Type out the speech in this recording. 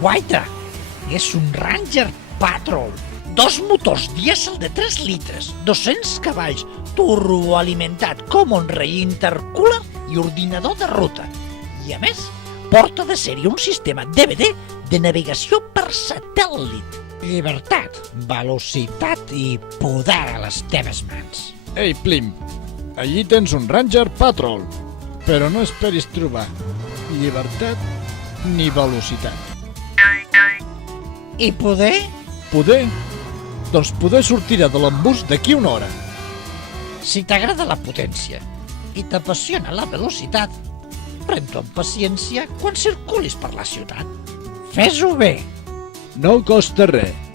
guaita. És un Ranger Patrol. 2 motors dièsel de 3 litres, 200 cavalls, turboalimentat, Common Rail intercooler i ordinador de ruta. I a més, porta de sèrie un sistema DVD de navegació per satèl·lit. Llibertat, velocitat i poder a les teves mans. Ei, Plim, allí tens un Ranger Patrol, però no esperis trobar llibertat ni velocitat. I poder? Poder? Doncs poder sortirà de l'embús d'aquí una hora. Si t'agrada la potència i t'apassiona la velocitat, pren-t'ho amb paciència quan circulis per la ciutat. Fes-ho bé! No costa res.